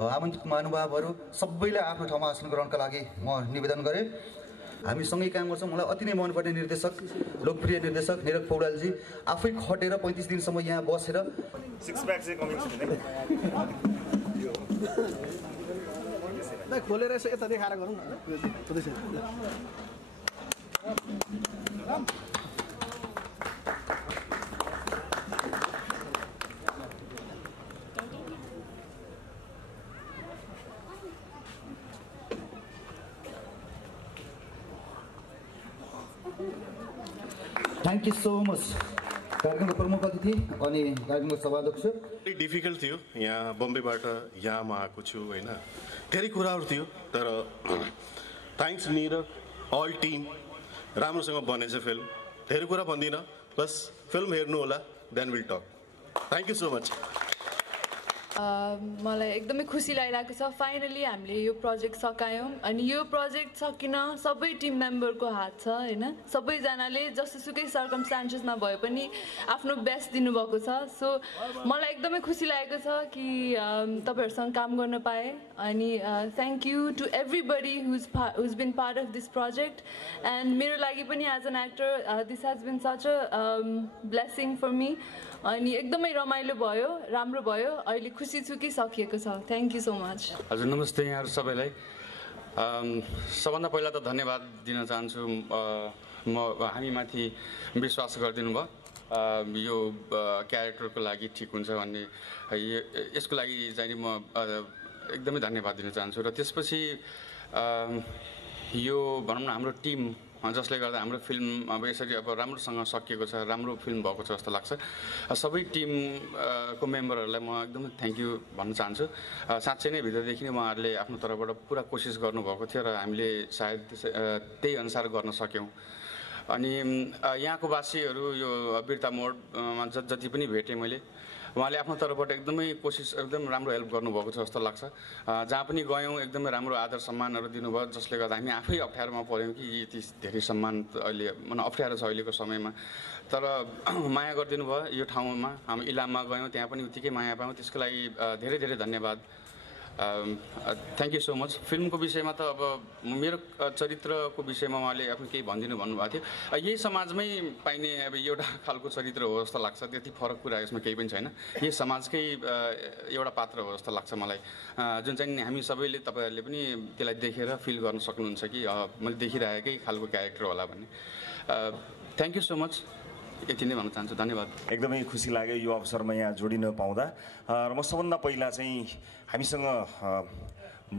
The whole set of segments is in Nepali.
आमन्त्रित महानुभावहरू सबैलाई आफ्नो ठाउँमा आसन ग्रहणका लागि म निवेदन गरेँ। हामी सँगै काम गर्छौँ। मलाई अति नै मनपर्ने निर्देशक, लोकप्रिय निर्देशक निरज पौडेलजी आफै खटेर 35 दिनसम्म यहाँ बसेर सिक्स प्याक चाहिँ कमिङ छैन खोलेर यसो यता देखाएर गरौँ न। Thank you so much. कार्यक्रमको प्रमुख अतिथि अनि कार्यक्रमको सभाध्यक्ष। डिफिकल्ट थियो यहाँ बम्बईबाट यहाँ म आएको छु होइन, धेरै कुराहरू थियो, तर थ्याङ्क्स निरज अल टिम, राम्रोसँग बनेछ फिल्म। धेरै कुरा भन्दिनँ, बस फिल्म हेर्नु होला, then will talk. Thank you so much. मलाई एकदमै खुसी लागिरहेको छ। फाइनली हामीले यो प्रोजेक्ट सकायौँ अनि यो प्रोजेक्ट सकिन सबै टिम मेम्बरको हात छ होइन। सबैजनाले जस्तोसुकै सर्कमस्टान्सेसमा भए पनि आफ्नो बेस्ट दिनुभएको छ। सो मलाई एकदमै खुसी लागेको छ कि तपाईँहरूसँग काम गर्न पाएँ। अनि thank you to everybody who's been part of this project. And मेरो लागि पनि as an actor this has been such a blessing for me. अनि एकदमै रमाइलो भयो, राम्रो भयो। अहिले खुसी छु कि सकिएको छ। Thank you so much. हजुर नमस्ते यहाँहरू सबैलाई। सबभन्दा पहिला त धन्यवाद दिन चाहन्छु। हामीमाथि विश्वास गरिदिनु भयो यो क्यारेक्टरको लागि ठिक हुन्छ भन्ने, यसको लागि चाहिँ म एकदमै धन्यवाद दिन चाहन्छु। र त्यसपछि यो भनौँ न हाम्रो टिम जसले गर्दा हाम्रो फिल्म अब यसरी अब राम्रोसँग सकिएको छ, राम्रो फिल्म भएको छ जस्तो लाग्छ। सबै टिमको मेम्बरहरूलाई म एकदमै थ्याङ्क यू भन्न चाहन्छु। साँच्चै नै भित्रदेखि नै उहाँहरूले आफ्नो तर्फबाट पुरा कोसिस गर्नुभएको थियो र हामीले सायद त्यही अनुसार गर्न सक्यौँ। अनि यहाँको वासीहरू यो बिर्ता मोडमा जति पनि भेटेँ मैले, उहाँले आफ्नो तर्फबाट एकदमै कोसिस, एकदम राम्रो हेल्प गर्नुभएको छ जस्तो लाग्छ। जहाँ पनि गयौँ एकदमै राम्रो आदर सम्मानहरू दिनुभयो, जसले गर्दा हामी आफै अप्ठ्यारोमा पऱ्यौँ कि यति धेरै सम्मान अहिले मतलब अप्ठ्यारो छ अहिलेको समयमा। तर माया गरिदिनु भयो। यो ठाउँमा हामी इलाममा गयौँ, त्यहाँ पनि उत्तिकै माया पायौँ। त्यसको लागि धेरै धेरै धन्यवाद। Thank you so much. फिल्मको विषयमा त अब मेरो चरित्रको विषयमा उहाँले आफ्नो केही भनिदिनु भन्नुभएको थियो। यही समाजमै पाइने अब एउटा खालको चरित्र हो जस्तो लाग्छ। त्यति फरक कुरा यसमा केही पनि छैन। यही समाजकै एउटा पात्र हो जस्तो लाग्छ मलाई, जुन चाहिँ हामी सबैले, तपाईँहरूले पनि त्यसलाई देखेर फिल गर्न सक्नुहुन्छ कि मैले देखिरहेकै खालको क्यारेक्टर होला भन्ने। Thank you so much. यति नै भन्न चाहन्छु। धन्यवाद। एकदमै खुसी लाग्यो यो अवसरमा यहाँ जोडिन पाउँदा। र म सबभन्दा पहिला चाहिँ हामीसँग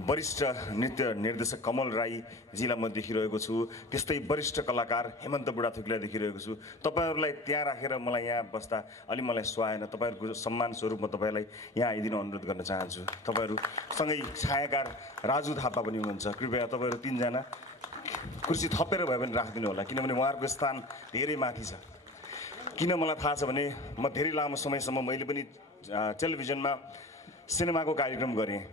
वरिष्ठ नृत्य निर्देशक कमल राईजीलाई म देखिरहेको छु। त्यस्तै वरिष्ठ कलाकार हेमन्त बुढाथोकीलाई देखिरहेको छु। तपाईँहरूलाई त्यहाँ राखेर मलाई यहाँ बस्दा अलि मलाई सुहाएन। तपाईँहरूको सम्मान स्वरूप म तपाईँलाई यहाँ आइदिन अनुरोध गर्न चाहन्छु। तपाईँहरूसँगै छायाकार राजु थापा पनि हुनुहुन्छ। कृपया तपाईँहरू तीनजना कुर्सी थपेर भए पनि राखिदिनु होला, किनभने उहाँहरूको स्थान धेरै माथि छ। किन मलाई थाहा छ भने म धेरै लामो समयसम्म मैले पनि टेलिभिजनमा सिनेमाको कार्यक्रम गरेँ।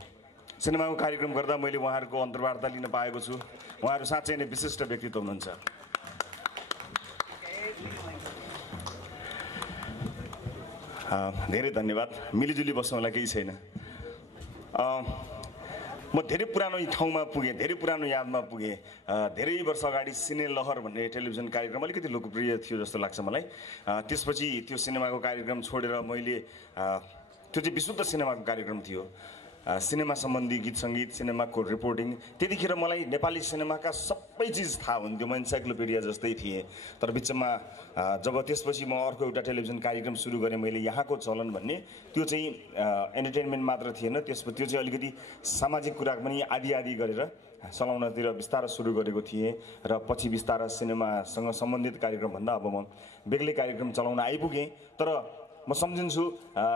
सिनेमाको कार्यक्रम गर्दा मैले उहाँहरूको अन्तर्वार्ता लिन पाएको छु। उहाँहरू साँच्चै नै विशिष्ट व्यक्तित्व हुनुहुन्छ। धेरै धन्यवाद। मिलिजुली बस्नुलाई केही छैन। म धेरै पुरानो ठाउँमा पुगेँ, धेरै पुरानो यादमा पुगेँ। धेरै वर्ष अगाडि सिने लहर भन्ने टेलिभिजन कार्यक्रम अलिकति लोकप्रिय थियो जस्तो लाग्छ मलाई। त्यसपछि त्यो सिनेमाको कार्यक्रम छोडेर मैले त्यो चाहिँ विशुद्ध सिनेमाको कार्यक्रम थियो। सिनेमा सम्बन्धी गीत सङ्गीत, सिनेमाको रिपोर्टिङ। त्यतिखेर मलाई नेपाली सिनेमाका सबै चिज थाहा हुन्थ्यो, म इन्साइक्लोपिडिया जस्तै थिएँ। तर बिचमा जब त्यसपछि म अर्को एउटा टेलिभिजन कार्यक्रम सुरु गरेँ मैले, यहाँको चलन भन्ने, त्यो चाहिँ एन्टरटेनमेन्ट मात्र थिएन। त्यसपछि त्यो चाहिँ अलिकति सामाजिक कुरा पनि आदि आदि गरेर चलाउनतिर बिस्तारै सुरु गरेको थिएँ। र पछि बिस्तारै सिनेमासँग सम्बन्धित कार्यक्रमभन्दा अब म बेग्लै कार्यक्रम चलाउन आइपुगेँ। तर म सम्झिन्छु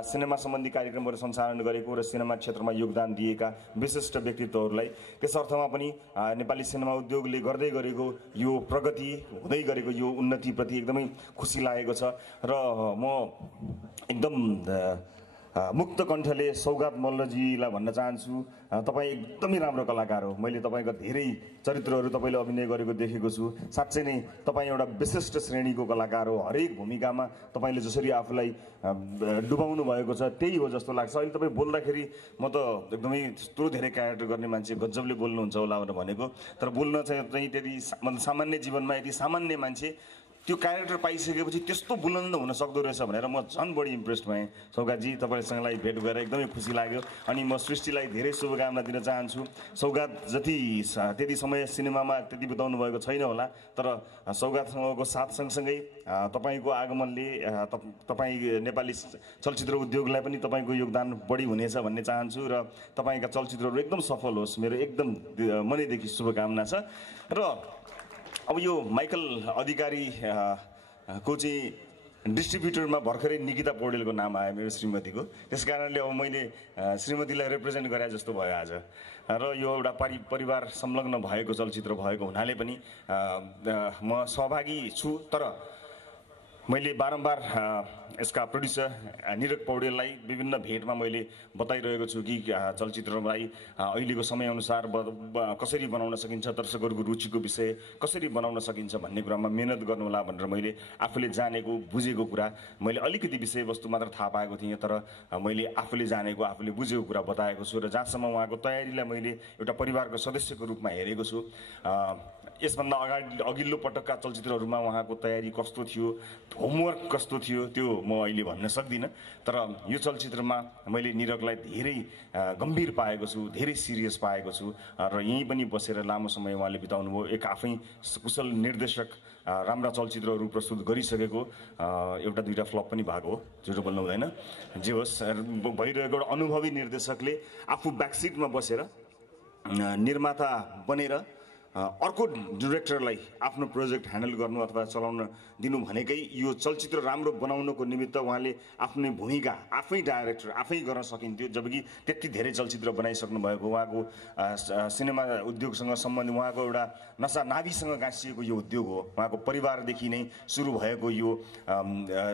सिनेमा सम्बन्धी कार्यक्रमहरू सञ्चालन गरेको र सिनेमा क्षेत्रमा योगदान दिएका विशिष्ट व्यक्तित्वहरूलाई। त्यस अर्थमा पनि नेपाली सिनेमा उद्योगले गर्दै गरेको यो प्रगति, हुँदै गरेको यो उन्नतिप्रति एकदमै खुसी लागेको छ। र म एकदम मुक्त कण्ठले सौगात मल्लजीलाई भन्न चाहन्छु, तपाईँ एकदमै राम्रो कलाकार हो। मैले तपाईँका धेरै चरित्रहरू तपाईँले अभिनय गरेको देखेको छु। साँच्चै नै तपाईँ एउटा विशिष्ट श्रेणीको कलाकार हो। हरेक भूमिकामा तपाईँले जसरी आफूलाई डुबाउनु भएको छ त्यही हो जस्तो लाग्छ। अहिले तपाईँ बोल्दाखेरि म त एकदमै त्यत्रो धेरै क्यारेक्टर गर्ने मान्छे गजबले बोल्नुहुन्छ होला भनेर भनेको, तर बोल्न चाहिँ त्यति सामान्य जीवनमा यति सामान्य मान्छे त्यो क्यारेक्टर पाइसकेपछि त्यस्तो बुलन्द हुन सक्दो रहेछ भनेर म झन् बढी इम्प्रेस्ड भएँ। सौगातजी, तपाईँसँगलाई भेट गरेर एकदमै खुसी लाग्यो। अनि म सृष्टिलाई धेरै शुभकामना दिन चाहन्छु। सौगात त्यति समय सिनेमामा त्यति बिताउनु भएको छैन होला, तर सौगातसँगको साथ सँगसँगै तपाईँको आगमनले तपाईँ नेपाली चलचित्र उद्योगलाई पनि तपाईँको योगदान बढी हुनेछ भन्ने चाहन्छु र तपाईँका चलचित्रहरू एकदम सफल होस्, मेरो एकदम मनैदेखि शुभकामना छ। र अब यो माइकल अधिकारी को चाहिँ डिस्ट्रिब्युटरमा भर्खरै निकिता पौडेलको नाम आयो मेरो श्रीमतीको, त्यस कारणले अब मैले श्रीमतीलाई रिप्रेजेन्ट गरे जस्तो भयो आज। र यो एउटा परिवार संलग्न भएको चलचित्र भएको हुनाले पनि म सहभागी छु, तर मैले बारम्बार यसका प्रोड्युसर निरक पौडेललाई विभिन्न भेटमा मैले बताइरहेको छु कि चलचित्रलाई अहिलेको समयअनुसार कसरी बनाउन सकिन्छ, दर्शकहरूको रुचिको विषय कसरी बनाउन सकिन्छ भन्ने कुरामा मेहनत गर्नुहोला भनेर मैले आफूले जानेको बुझेको कुरा, मैले अलिकति विषयवस्तु मात्र थाहा पाएको थिएँ, तर मैले आफूले जानेको आफूले बुझेको कुरा बताएको छु। र जहाँसम्म उहाँको तयारीलाई मैले एउटा परिवारको सदस्यको रूपमा हेरेको छु, यसभन्दा अघिल्लो पटकका चलचित्रहरूमा उहाँको तयारी कस्तो थियो, होमवर्क कस्तो थियो, त्यो म अहिले भन्न सक्दिनँ। तर यो चलचित्रमा मैले निरकलाई धेरै गम्भीर पाएको छु, धेरै सिरियस पाएको छु। र यहीँ पनि बसेर लामो समय उहाँले बिताउनु भयो। एक आफै कुशल निर्देशक, राम्रा चलचित्रहरू प्रस्तुत गरिसकेको, एउटा दुईवटा फ्लप पनि भएको हो, झुटो बोल्नु हुँदैन। जे होस्, भइरहेको एउटा अनुभवी निर्देशकले आफू ब्याकसिटमा बसेर निर्माता बनेर अर्को डिरेक्टरलाई आफ्नो प्रोजेक्ट ह्यान्डल गर्नु अथवा चलाउन दिनु भनेकै यो चलचित्र राम्रो बनाउनको निमित्त उहाँले आफ्नै भूमिका आफै डाइरेक्टर आफै गर्न सकिन्थ्यो, जबकि त्यति धेरै चलचित्र बनाइसक्नु भएको उहाँको सिनेमा उद्योगसँग सम्बन्धित उहाँको एउटा नसा नाभिसँग गाँसिएको यो उद्योग हो। उहाँको परिवारदेखि नै सुरु भएको यो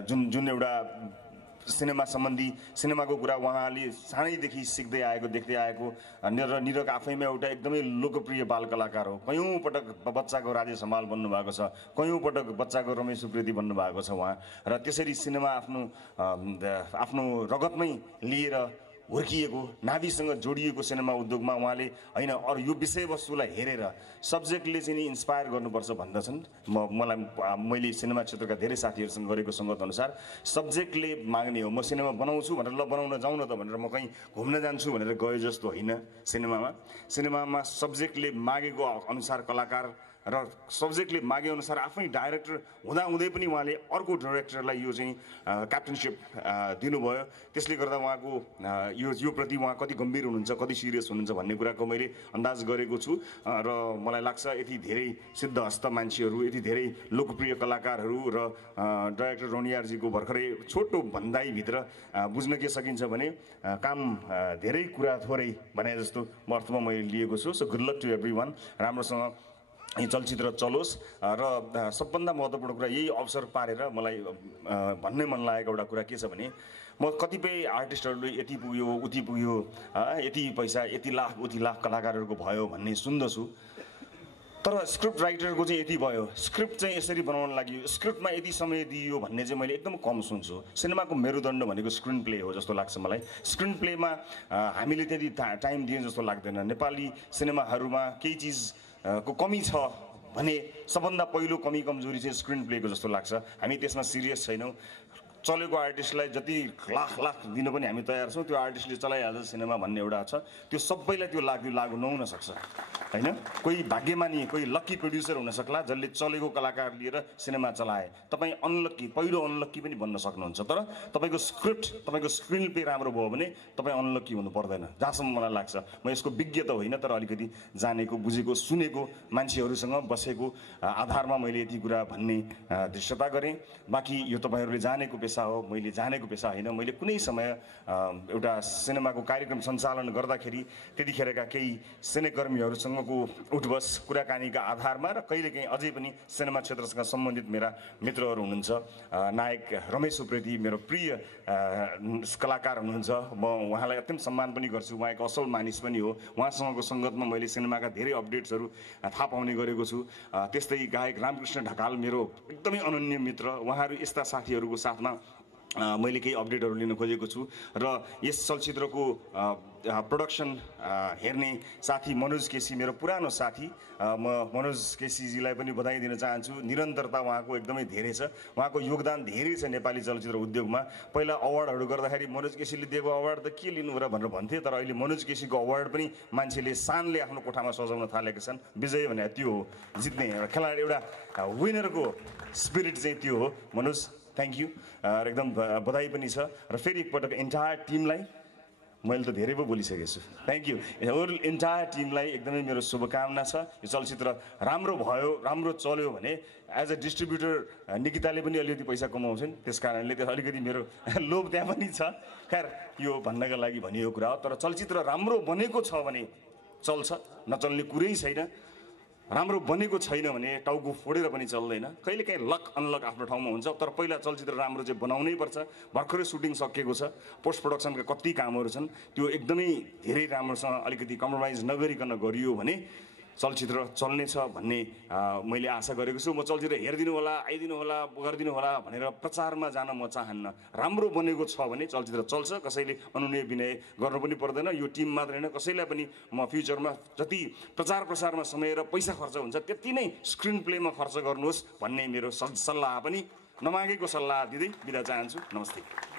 जुन एउटा सिनेमा सम्बन्धी सिनेमाको कुरा उहाँले सानैदेखि सिक्दै आएको देख्दै आएको र निरक आफैमा एउटा एकदमै लोकप्रिय बाल कलाकार हो। कयौँ पटक बच्चाको राजेश हमाल बन्नुभएको छ, कयौँ पटक बच्चाको रमेश उप्रेती बन्नुभएको छ उहाँ। र त्यसरी सिनेमा आफ्नो रगतमै लिएर हुर्किएको, नाभिसँग जोडिएको सिनेमा उद्योगमा उहाँले होइन अरू यो विषयवस्तुलाई हेरेर सब्जेक्टले चाहिँ नि इन्सपायर गर्नुपर्छ भन्दछन्। मैले सिनेमा क्षेत्रका धेरै साथीहरूसँग गरेको सङ्गत अनुसार सब्जेक्टले माग्ने हो। म सिनेमा बनाउँछु भनेर ल बनाउन जाउँ न त भनेर म कहीँ घुम्न जान्छु भनेर गए जस्तो होइन। सिनेमामा सब्जेक्टले मागेको अनुसार कलाकार र सब्जेक्टले मागे अनुसार आफै डाइरेक्टर हुँदाहुँदै पनि उहाँले अर्को डाइरेक्टरलाई यो चाहिँ क्याप्टनसिप दिनुभयो। त्यसले गर्दा उहाँको यो प्रति उहाँ कति गम्भीर हुनुहुन्छ, कति सिरियस हुनुहुन्छ भन्ने कुराको मैले अन्दाज गरेको छु। र मलाई लाग्छ यति धेरै सिद्धहस्त मान्छेहरू, यति धेरै लोकप्रिय कलाकारहरू र डाइरेक्टर रोनियारजीको भर्खरै छोटो भन्दाइभित्र बुझ्न के सकिन्छ भने काम धेरै कुरा थोरै भने जस्तो अर्थमा मैले लिएको छु। So good luck to everyone. राम्रोसँग यो चलचित्र चलोस्। र सबभन्दा महत्त्वपूर्ण कुरा यही अवसर पारेर मलाई भन्नै मन लागेको एउटा कुरा के छ भने म कतिपय आर्टिस्टहरूले यति पुग्यो उति पुग्यो, यति पैसा यति लाख उति लाख कलाकारहरूको भयो भन्ने सुन्दछु, तर स्क्रिप्ट राइटरको चाहिँ यति भयो, स्क्रिप्ट चाहिँ यसरी बनाउन लागि स्क्रिप्टमा यति समय दियो भन्ने चाहिँ मैले एकदम कम सुन्छु। सिनेमाको मेरुदण्ड भनेको स्क्रिन प्ले हो जस्तो लाग्छ मलाई। स्क्रिन प्लेमा हामीले त्यति टाइम दिए जस्तो लाग्दैन। नेपाली सिनेमाहरूमा केही चिज को कमी छ भने सबभन्दा पहिलो कमी कमजोरी चाहिँ स्क्रिन प्लेको जस्तो लाग्छ। हामी त्यसमा सिरियस छैनौँ। चलेको आर्टिस्टलाई जति लाख दिन पनि हामी तयार छौँ, त्यो आर्टिस्टले चलाइहाल्छ सिनेमा भन्ने एउटा छ। त्यो सबैलाई त्यो लागु नहुन सक्छ होइन। कोही भाग्यमानी, कोही लक्की प्रड्युसर हुन सक्ला जसले चलेको कलाकार लिएर सिनेमा चलाए। तपाईँ पहिलो अनलक्की पनि बन्न सक्नुहुन्छ, तर तपाईँको स्क्रिप्ट, तपाईँको स्क्रिन प्ले राम्रो भयो भने तपाईँ अनलक्की हुनु पर्दैन, जहाँसम्म मलाई लाग्छ। म यसको विज्ञ त होइन, तर अलिकति जानेको बुझेको सुनेको मान्छेहरूसँग बसेको आधारमा मैले यति कुरा भन्ने दृश्यता गरेँ। बाँकी यो तपाईँहरूले जानेको पेसा हो, मैले जानेको पेसा होइन। मैले कुनै समय एउटा सिनेमाको कार्यक्रम सञ्चालन गर्दाखेरि त्यतिखेरका केही सिनेकर्मीहरूसँगको उठबस कुराकानीका आधारमा र कहिलेकाहीँ अझै पनि सिनेमा क्षेत्रसँग सम्बन्धित मेरा मित्रहरू हुनुहुन्छ। नायक रमेश उप्रेती मेरो प्रिय कलाकार हुनुहुन्छ। म उहाँलाई अत्यन्त सम्मान पनि गर्छु। उहाँ एक असल मानिस पनि हो। उहाँसँगको सङ्गतमा मैले सिनेमाका धेरै अपडेट्सहरू थाहा पाउने गरेको छु। त्यस्तै गायक रामकृष्ण ढकाल मेरो एकदमै अनन्य मित्र। उहाँहरू यस्ता साथीहरूको साथमा मैले केही अपडेटहरू लिन खोजेको छु र यस चलचित्रको प्रोडक्सन हेर्ने साथी मनोज केसी मेरो पुरानो साथी। म मनोज केसीजीलाई पनि बधाई दिन चाहन्छु। निरन्तरता उहाँको एकदमै धेरै छ। उहाँको योगदान धेरै छ नेपाली चलचित्र उद्योगमा। पहिला अवार्डहरू गर्दाखेरि मनोज केसीले दिएको अवार्ड त के लिनु र भनेर भन्थे, तर अहिले मनोज केसीको अवार्ड पनि मान्छेले शानले आफ्नो कोठामा सजाउन थालेका छन्। विजय भने त्यो हो, जित्ने एउटा खेलाडी, एउटा विनरको स्पिरिट चाहिँ त्यो हो। मनोज थ्याङ्क यू र एकदम बधाई पनि छ। र फेरि एकपटक एन्टायर टिमलाई, मैले त धेरै पो बोलिसकेको छु, थ्याङ्क यू। होल एन्टायर टिमलाई एकदमै मेरो शुभकामना छ। यो चलचित्र राम्रो भयो, राम्रो चल्यो भने एज अ डिस्ट्रिब्युटर निकिताले पनि अलिकति पैसा कमाउँछन्। त्यस कारणले अलिकति मेरो लोभ त्यहाँ पनि छ। खैर यो भन्नका लागि भनिएको कुरा हो। तर चलचित्र राम्रो बनेको छ भने चल्छ, नचल्ने कुरै छैन। राम्रो बनेको छैन भने टाउको फोडेर पनि चल्दैन। कहिलेकाहीँ लक अनलक आफ्नो ठाउँमा हुन्छ, तर पहिला चलचित्र राम्रो चाहिँ बनाउनै पर्छ। भर्खरै सुटिङ सकिएको छ, पोस्ट प्रोडक्सनका कति कामहरू छन्, त्यो एकदमै धेरै राम्रोसँग अलिकति कम्प्रोमाइज नगरिकन गरियो भने चलचित्र चल्नेछ भन्ने मैले आशा गरेको छु। म चलचित्र हेरिदिनु होला, आइदिनु होला, गरिदिनु होला भनेर प्रचारमा जान म चाहन्न। राम्रो बनेको छ भने चलचित्र चल्छ। कसैले अनुनय विनय गर्नु पनि पर्दैन। यो टिम मात्र होइन, कसैलाई पनि म फ्युचरमा जति प्रचार प्रसारमा समय र पैसा खर्च हुन्छ त्यति नै स्क्रिन प्लेमा खर्च गर्नुहोस् भन्ने मेरो सल्लाह पनि, नमागेको सल्लाह दिँदै बिदा चाहन्छु। नमस्ते।